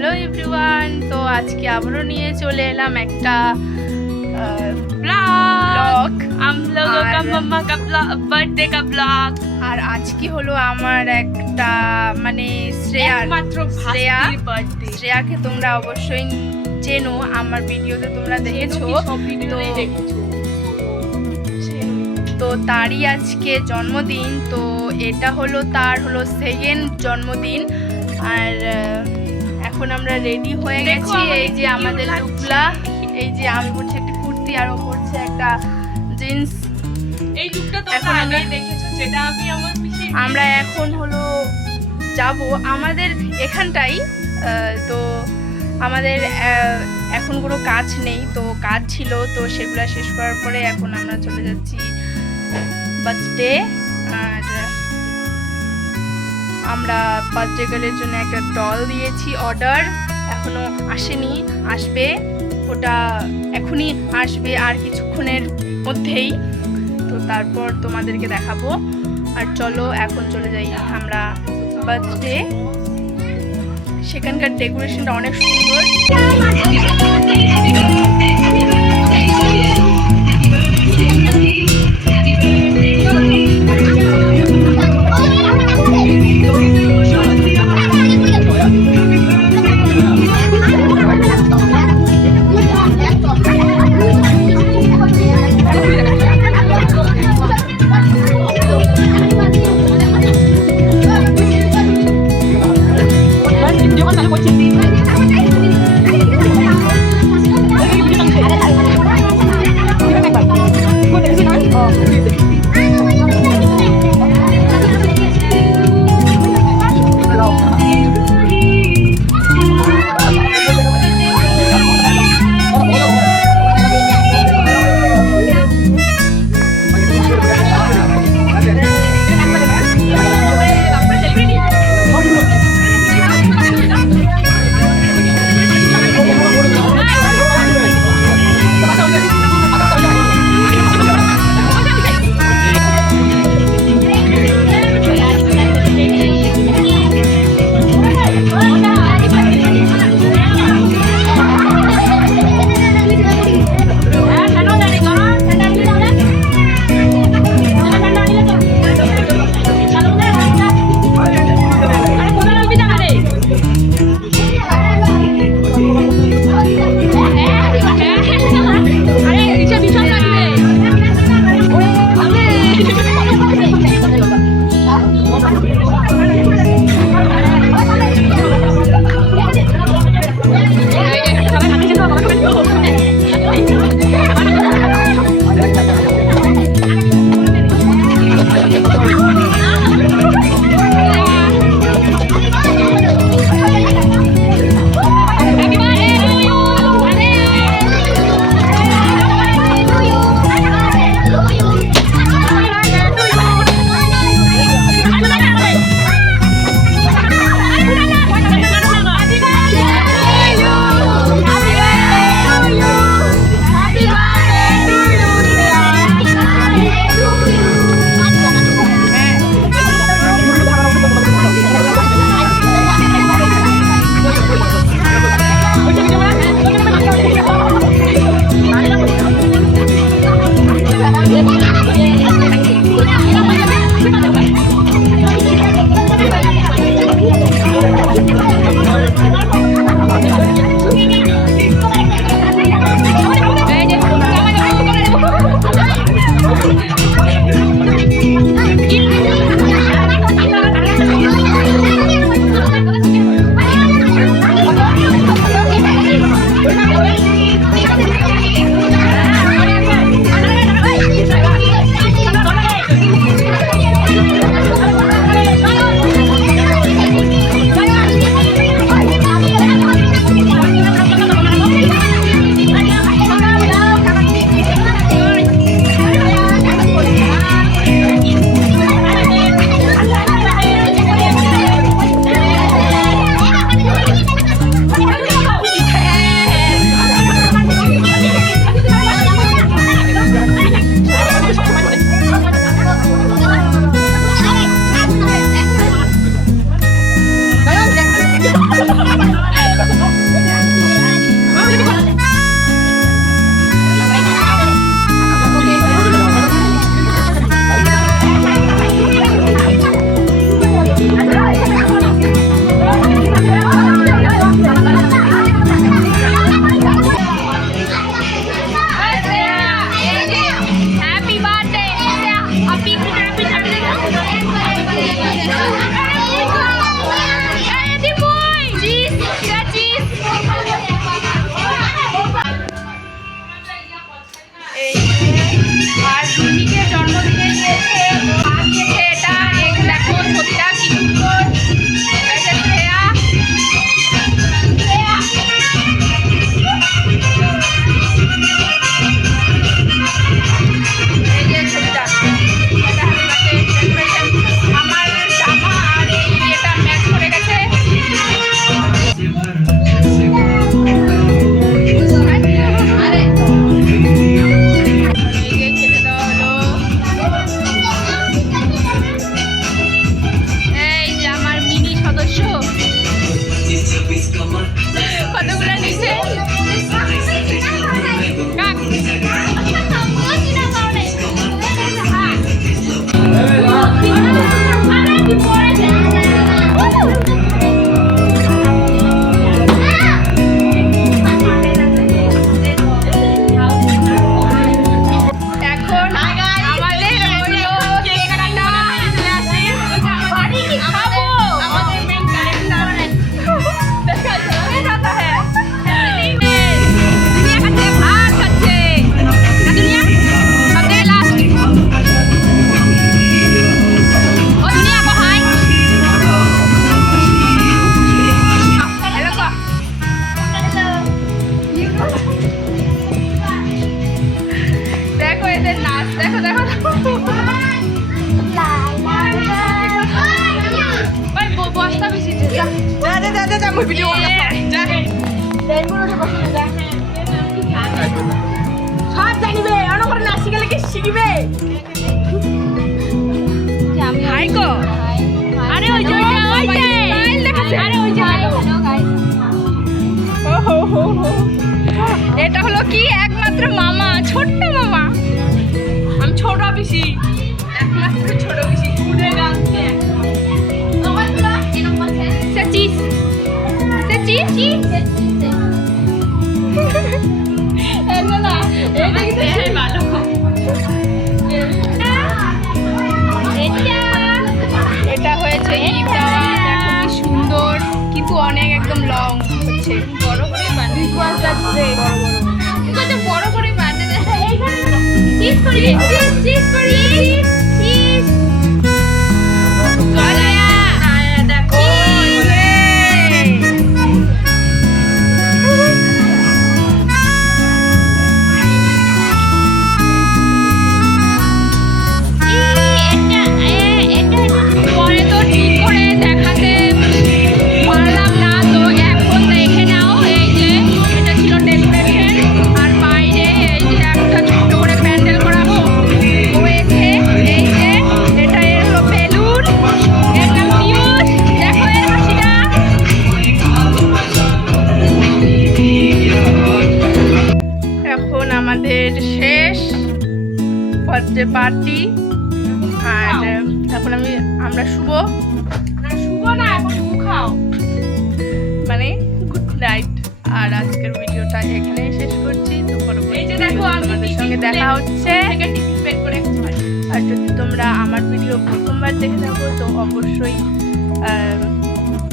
Hello everyone. तो आज के आबारो निये चले एलाम एकटा ब्लॉग। हम लोगों का मम्मा का बर्थडे का ब्लॉग। और आज की हलो आमार एकटा माने श्रेयाके तोमरा अवश्यई चेनो, आमार भिडियोते तोमरा देखेछो। तो तारी आज के जन्मदिन। तो एटा हलो तार हलो सेकेंड जन्मदिन। और এখন আমরা রেডি হয়ে গেছি। এই যে আমাদের লুকলা, এই যে আমি পরছি একটা কুর্তি আর ও পরছে একটা জিন্স। এই লুকটা তোমরা আগেই দেখেছো, যেটা আমি আমার পিছে। আমরা এখন হলো যাব আমাদের এখানটাই। তো আমাদের এখন কোনো কাজ নেই, তো কাজ ছিল, তো সেগুলো শেষ করার পরে এখন আমরা চলে যাচ্ছি বার্থডে। আর আমরা বার্থডে গার্লের জন্য একটা ডল দিয়েছি অর্ডার, এখনো আসেনি, আসবে, ওটা এখনই আসবে আর কিছুক্ষণের মধ্যেই। তো তারপর তোমাদেরকে দেখাবো। আর চলো এখন চলে যাই আমরা বার্থডে। সেখানকার ডেকোরেশনটা অনেক সুন্দর। যা যা যা মই ভিডিও কৰি আছো যা দেই মোৰ বসনে যা সব জানিবে অনকরে নাচি গেলে কি শিখবে হাই গো আরে ওই যে স্টাইল দেখাচ্ছে আরে ওই যে ও হো হো হো এটা হলো কি একমাত্র মামা ছোট্ট মামা আমি ছোট পিসি একমাত্র ছোট পিসি ঘুরে গাছে সচি সচি না এটা কিন্তু সেই ভালো এটা হয়েছে গিফট দেওয়া দেখো কি সুন্দর কিন্তু অনেক একদম লং হচ্ছে বড় করে বানিয়ে কত বড় করে বানিয়ে এইখানে চিজ করি চিজ করি চিজ গলায়া দেখো পরে তো ঠিক করে দেখাতে পারলাম না তো এখন দেখে নাও এই যে এটা ছিল ডেকোরেশন আর বাইরে এই যে একটা ছোট করে প্যান্ডেল করা হয়েছে এই যে এটা এর হলো বেলুন এর নাম পিউষ দেখো এর হাসিটা এখন আমাদের শেষ বার্থডে পার্টি আর এখন আমরা শুভ না শুভ না এখন শুভ খাও মানে গুড নাইট আর আজকের ভিডিওটা এখানেই শেষ করছি তো এই যে দেখো আমি তোমাদের সঙ্গে দেখা হচ্ছে থেকে টিফিন প্যাক করে খাই আর যদি তোমরা আমার ভিডিও প্রথমবার দেখে থাকো তো অবশ্যই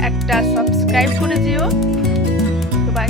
একটা সাবস্ক্রাইব করে দিও তো বাই